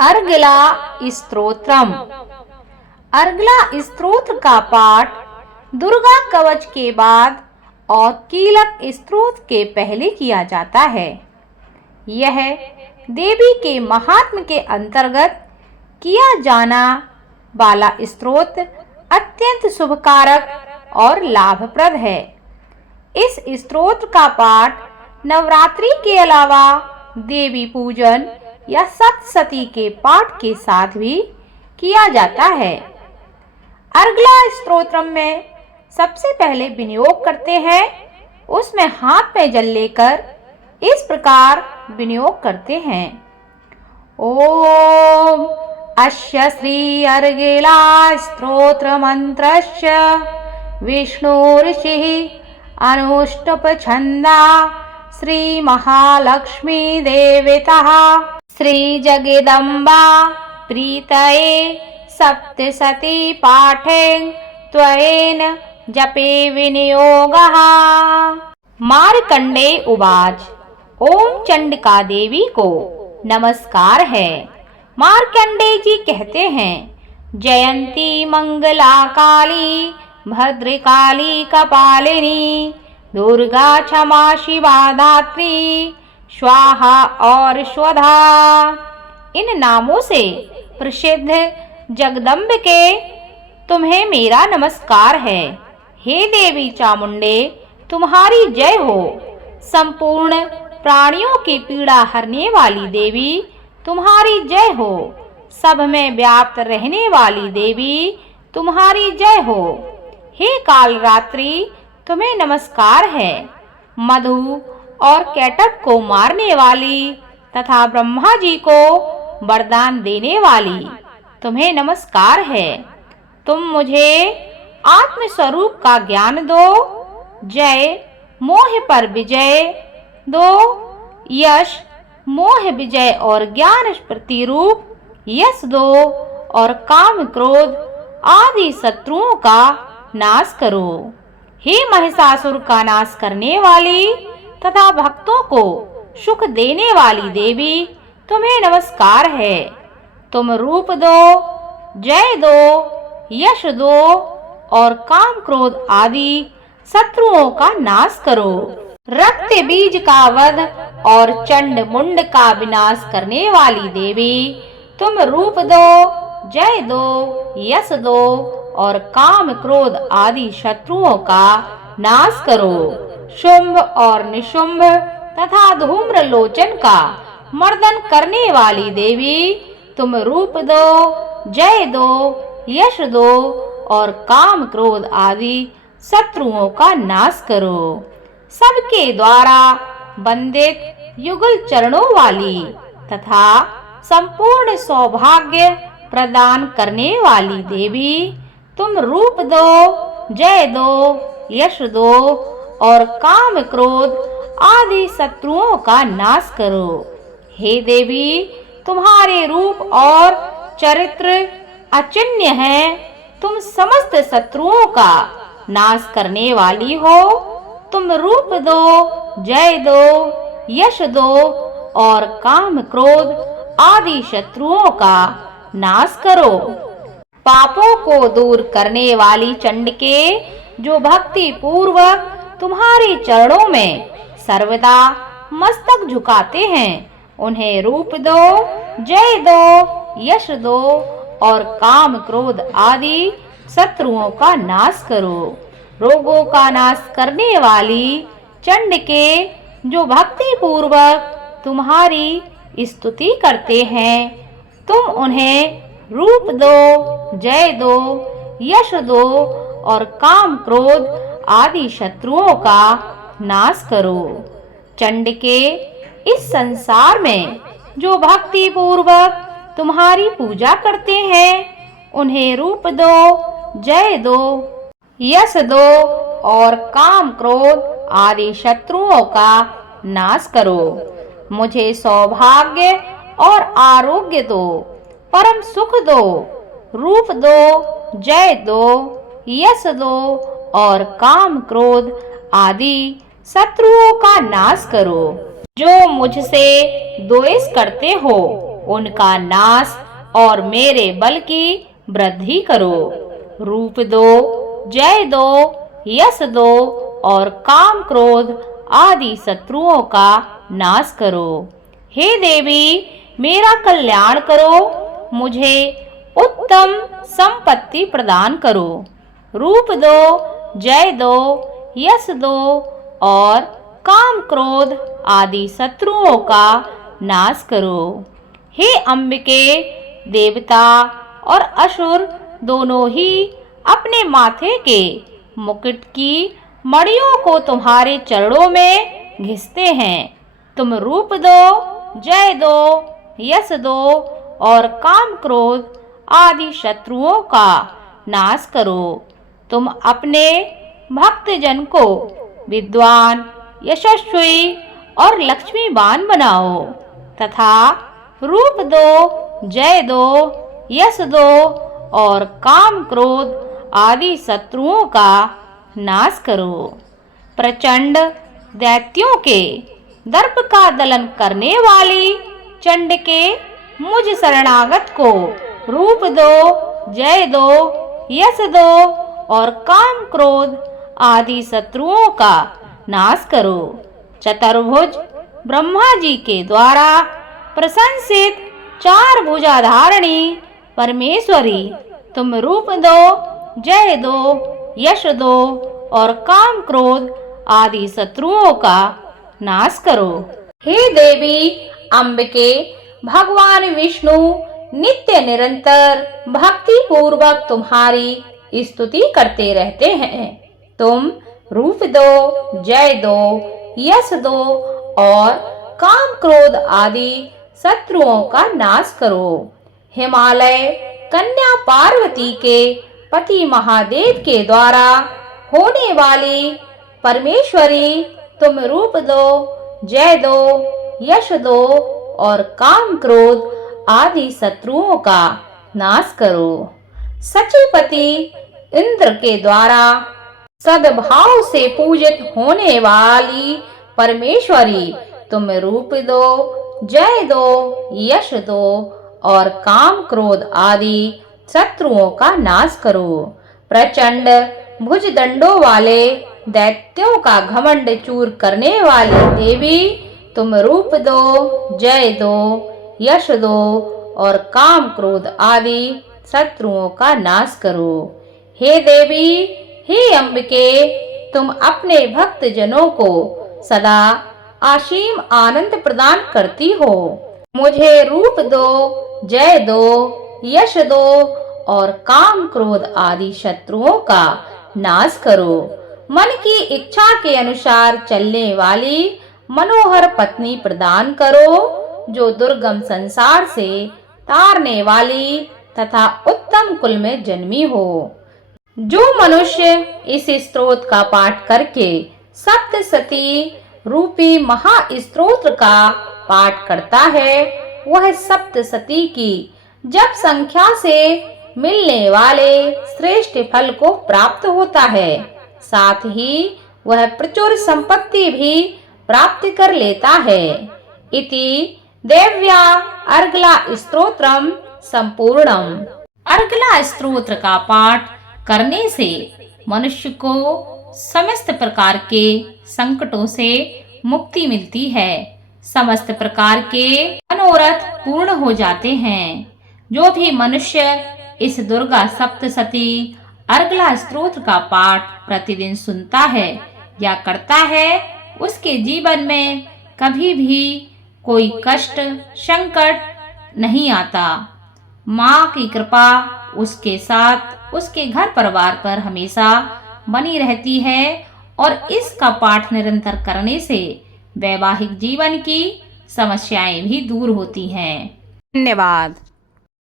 अर्गला स्तोत्रम। अर्गला स्तोत्र का पाठ दुर्गा कवच के बाद और कीलक स्तोत्र के पहले किया जाता है। यह देवी के महात्म्य के अंतर्गत किया जाना वाला स्तोत्र अत्यंत शुभकारक और लाभप्रद है। इस स्तोत्र का पाठ नवरात्रि के अलावा देवी पूजन या सप्तशती के पाठ के साथ भी किया जाता है। अर्गला स्तोत्रम में सबसे पहले विनियोग करते हैं, उसमें हाथ में जल लेकर इस प्रकार विनियोग करते हैं। ओम अस्य श्री अर्गला स्तोत्र मंत्रस्य विष्णुर्षिः अनुष्टुप छंदा श्री महालक्ष्मी देवता श्री जगदम्बा प्रीतये सप्तशती पाठेन त्वयेन जपे विनियोगः। मार्कंडेय उवाच। ओम चंडिका देवी को नमस्कार है। मार्कंडेय जी कहते हैं, जयंती मंगला काली भद्रकाली कपालिनी दुर्गा क्षमा शिवा धात्री स्वाहा और स्वधा। इन नामों से प्रसिद्ध जगदम्बिके तुम्हें मेरा नमस्कार है। हे देवी चामुंडे, तुम्हारी जय हो। संपूर्ण प्राणियों की पीड़ा हरने वाली देवी तुम्हारी जय हो। सब में व्याप्त रहने वाली देवी तुम्हारी जय हो। हे कालरात्रि, तुम्हें नमस्कार है। मधु और कैटभ को मारने वाली तथा ब्रह्मा जी को वरदान देने वाली तुम्हें नमस्कार है। तुम मुझे आत्म स्वरूप का ज्ञान दो। जय मोह पर विजय दो। यश मोह विजय और ज्ञान प्रतिरूप यश दो और काम क्रोध आदि शत्रुओं का नाश करो। हे महिषासुर का नाश करने वाली तथा भक्तों को सुख देने वाली देवी तुम्हें नमस्कार है। तुम रूप दो, जय दो, यश दो और काम क्रोध आदि शत्रुओं का नाश करो। रक्त बीज का वध और चंड मुंड का विनाश करने वाली देवी तुम रूप दो, जय दो, यश दो और काम क्रोध आदि शत्रुओं का नाश करो। शुंभ और निशुंभ तथा धूम्र लोचन का मर्दन करने वाली देवी तुम रूप दो, जय दो, यश दो और काम क्रोध आदि शत्रुओं का नाश करो। सबके द्वारा वंदित युगल चरणों वाली तथा संपूर्ण सौभाग्य प्रदान करने वाली देवी तुम रूप दो, जय दो, यश दो और काम क्रोध आदि शत्रुओं का नाश करो। हे देवी, तुम्हारे रूप और चरित्र अचिन्त्य है। तुम समस्त शत्रुओं का नाश करने वाली हो। तुम रूप दो, जय दो, यश दो और काम क्रोध आदि शत्रुओं का नाश करो। पापों को दूर करने वाली चंडिके, जो भक्ति पूर्वक तुम्हारे चरणों में सर्वदा मस्तक झुकाते हैं, उन्हें रूप दो, जय दो, यश दो और काम क्रोध आदि शत्रुओं का नाश करो। रोगों का नाश करने वाली चंडिके, जो भक्ति पूर्वक तुम्हारी स्तुति करते हैं, तुम उन्हें रूप दो, जय दो, यश दो और काम क्रोध आदि शत्रुओं का नाश करो। चंडिके, इस संसार में जो भक्ति पूर्वक तुम्हारी पूजा करते हैं, उन्हें रूप दो, जय दो, यश दो और काम क्रोध आदि शत्रुओं का नाश करो। मुझे सौभाग्य और आरोग्य दो, परम सुख दो, रूप दो, जय दो, यश दो और काम क्रोध आदि शत्रुओं का नाश करो। जो मुझसे द्वेष करते हो उनका नाश और मेरे बल की वृद्धि करो। रूप दो, जय दो, यश दो और काम क्रोध आदि शत्रुओं का नाश करो। हे देवी, मेरा कल्याण करो, मुझे उत्तम संपत्ति प्रदान करो। रूप दो, जय दो, यश दो और काम क्रोध आदि शत्रुओं का नाश करो। हे अम्बिके, देवता और असुर दोनों ही अपने माथे के मुकुट की मणियों को तुम्हारे चरणों में घिसते हैं। तुम रूप दो, जय दो, यश दो और काम क्रोध आदि शत्रुओं का नाश करो। तुम अपने भक्तजन को विद्वान, यशस्वी और लक्ष्मीवान बनाओ तथा रूप दो, जय दो, यश दो और काम क्रोध आदि शत्रुओं का नाश करो। प्रचंड दैत्यों के दर्प का दलन करने वाली चंड के मुझ शरणागत को रूप दो, जय दो, यश दो और काम क्रोध आदि शत्रुओं का नाश करो। चतुर्भुज ब्रह्मा जी के द्वारा प्रशंसित चार भुजाधारिणी परमेश्वरी, तुम रूप दो, जय दो, यश दो और काम क्रोध आदि शत्रुओं का नाश करो। हे देवी अम्बिके, भगवान विष्णु नित्य निरंतर भक्ति पूर्वक तुम्हारी स्तुति करते रहते हैं। तुम रूप दो, जय दो, यश दो और काम क्रोध आदि शत्रुओं का नाश करो। हिमालय कन्या पार्वती के पति महादेव के द्वारा होने वाली परमेश्वरी, तुम रूप दो, जय दो, यश दो और काम क्रोध आदि शत्रुओं का नाश करो। सचिपति इंद्र के द्वारा सद्भाव से पूजित होने वाली परमेश्वरी, तुम रूप दो, जय दो, यश दो और काम क्रोध आदि शत्रुओं का नाश करो। प्रचंड भुजदंडों वाले दैत्यों का घमंड चूर करने वाली देवी, तुम रूप दो, जय दो, यश दो और काम क्रोध आदि शत्रुओं का नाश करो। हे देवी, हे अम्बिके, तुम अपने भक्त जनों को सदा असीम आनंद प्रदान करती हो। मुझे रूप दो, जय दो, यश दो और काम क्रोध आदि शत्रुओं का नाश करो। मन की इच्छा के अनुसार चलने वाली मनोहर पत्नी प्रदान करो, जो दुर्गम संसार से तारने वाली तथा उत्तम कुल में जन्मी हो। जो मनुष्य इस स्तोत्र का पाठ करके सप्तशती रूपी महास्तोत्र का पाठ करता है, वह सप्तशती की जप संख्या से मिलने वाले श्रेष्ठ फल को प्राप्त होता है। साथ ही वह प्रचुर संपत्ति भी प्राप्त कर लेता है। इति देव्या अर्गला स्तोत्रम संपूर्णम। अर्गला स्तोत्र का पाठ करने से मनुष्य को समस्त प्रकार के संकटों से मुक्ति मिलती है। समस्त प्रकार के मनोरथ पूर्ण हो जाते हैं। जो भी मनुष्य इस दुर्गा सप्तशती अर्गला स्तोत्र का पाठ प्रतिदिन सुनता है या करता है, उसके जीवन में कभी भी कोई कष्ट संकट नहीं आता। माँ की कृपा उसके साथ, उसके घर परिवार पर हमेशा बनी रहती है और इसका पाठ निरंतर करने से वैवाहिक जीवन की समस्याएं भी दूर होती हैं। धन्यवाद।